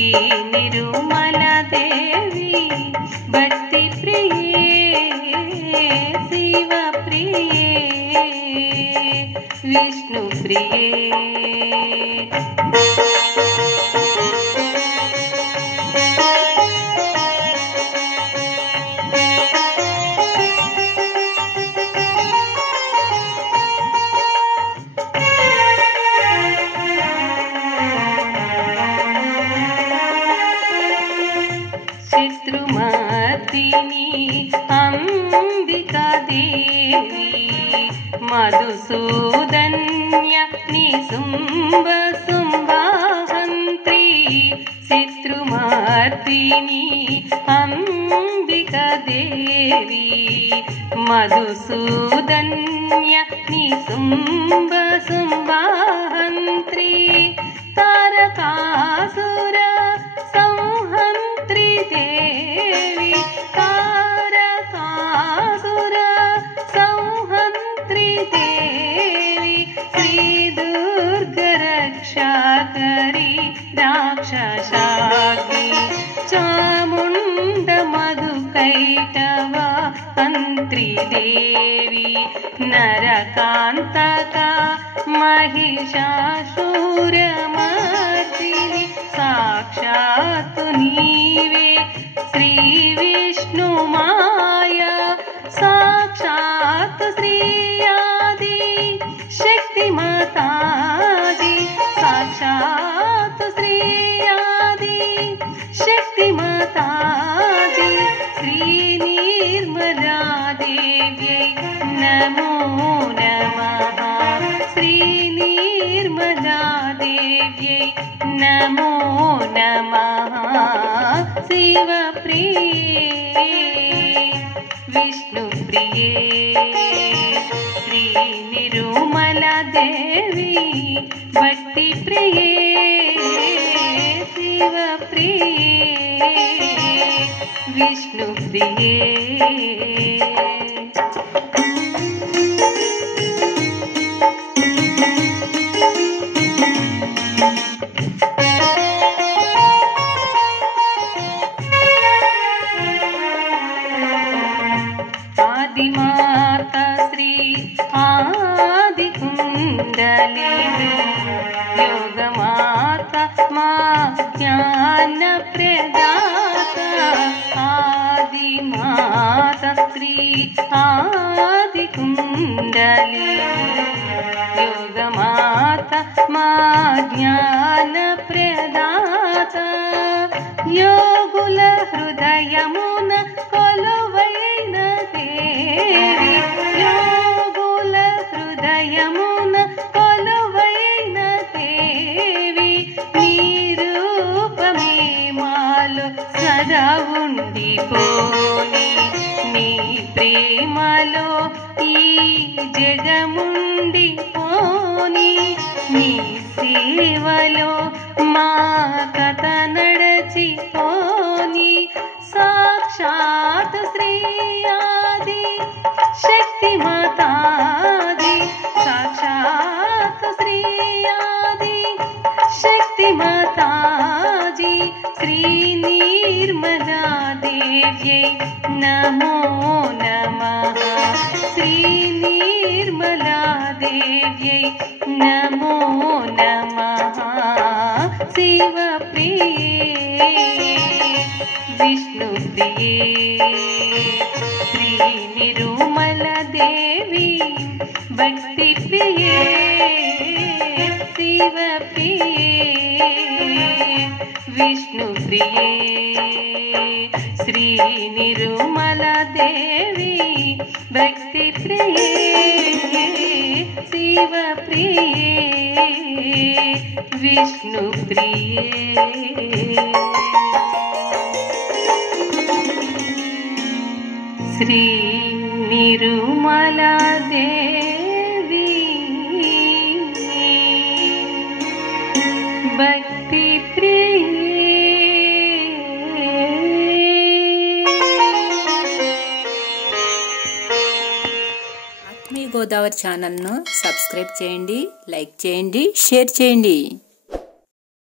श्री निरुमला देवी भक्ति प्रिये शिव प्रिये विष्णु प्रिये। चित्रमर्दिनी अंबिका देवी मधुसूदन्य निसुम्ब शुम्भहन्त्री। चित्रमर्दिनी अंबिका देवी मधुसूदन्य निसुम्ब शुम्भहन्त्री। तारकासुर संहन्त्री देवी तारकासुर संहन्त्री देवी श्री दुर्गा रक्षाकरी राक्षसाग्नि चामुण्ड मधुकैटभ हन्त्री देवी नरकान्तका महिषासुरमर्दिनी साक्षात् नीवे श्री विष्णु माया साक्षात् श्री आदि शक्ति माताजी साक्षात् श्री आदि शक्ति माताजी। श्री निर्मला देव्यै नमो नमः श्री निर्मला देव्यै नमो नमः शिव प्रिये विष्णु प्रिये। श्री निरुमला देवी भक्ति प्रिये शिव प्रिये विष्णु प्रिये। आदिमाता श्री आदिकुण्डलिनी योगमाता मां ज्ञानप्रदाता। आदिमाता श्री आदिकुण्डलिनी योगमाता मां ज्ञानप्रदाता। योगुल हृदयमुन कोलुवैन देवी योगुल हृदयमुन कोलुवैन देवी नी रूपमे मालो सदा ఉండిపోని నీ ప్రేమలో ఈ జగముండిపోని నీ సేవలో మా కథ నడచిపోని। साक्षात् श्री आदि शक्ति माताजी साक्षात् श्री आदि शक्ति माताजी। श्री निर्मला देव्यै नमो नमः श्री निर्मला देव्यै नमो नमः शिव प्रिये विष्णु प्रिये। श्री निरुमला देवी भक्ति प्रिये शिव प्रिये विष्णु प्रिये। श्री निरुमला देवी भक्ति प्रिये शिव प्रिये विष्णु प्रिये। श्री निरुमला देवी भक्ति प्रिये। ఆత్మీయ గోదావరి ఛానల్ను సబ్స్క్రైబ్ చేయండి, లైక్ చేయండి, షేర్ చేయండి.